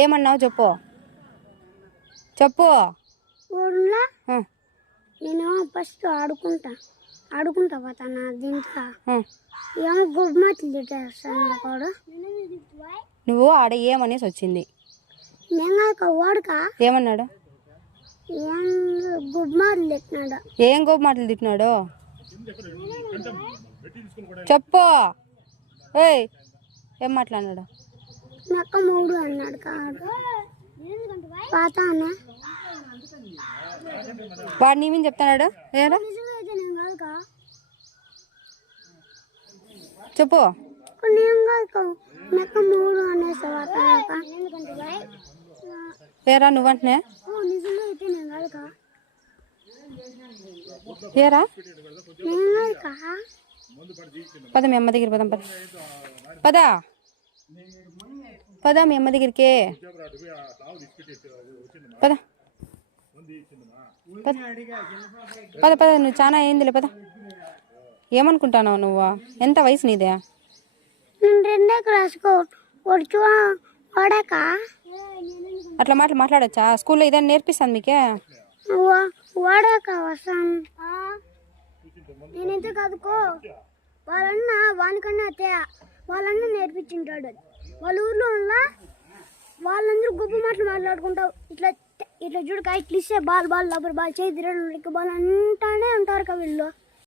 ఏమన్నావు చెప్పు చెప్పు. నేను ఫస్ట్ ఆడుకుంటా పోతాను దీంట్లో ఏమో గుడ్ మాటలు తిట్టేస్తాను కూడా. నువ్వు ఆడ ఏమనేసి వచ్చింది? నేను వాడుకా ఏమన్నాడు? ఏం గుడ్ మాటలు తిట్టినాడు. ఏం గొప్ప మాటలు తిట్టినాడు చెప్పు. ఏయ్ ఏం మాట్లాడినాడు? నక్క మూడు అన్నాడు కాదు పాత అన్న వాడు నీ మీద చెప్తున్నాడు. ఏరా చెప్పు. నక్క మూడు అనేసి ఏరా నువ్వంటనే ఏరా పద మీ అమ్మ దగ్గర పదం పద పద మీ అమ్మ దగ్గరికి పద పద పద నువ్వు చాలా అయిందిలే పద. ఏమనుకుంటున్నావు నువ్వు? ఎంత వయసు నీదే? రెండో క్లాస్కు వాడాక అట్లా మాట్లాడచ్చా? స్కూల్లో ఇదని నేర్పిస్తాను మీకే. వాడాక వస్తాను నేనైతే కాదుకో వాళ్ళన్న వానికన్నా అతే వాళ్ళన్న నేర్పించింటాడు. వాళ్ళ ఊర్లో ఉన్న వాళ్ళందరూ గొప్ప మాటలు మాట్లాడుకుంటావు. ఇట్లా ఇట్లా చూడక ఇట్లా ఇస్తే బాల్ రబ్బర్ బాల్ చేయి తిరగడం బాల్ అంటానే ఉంటారు కదా వీళ్ళు.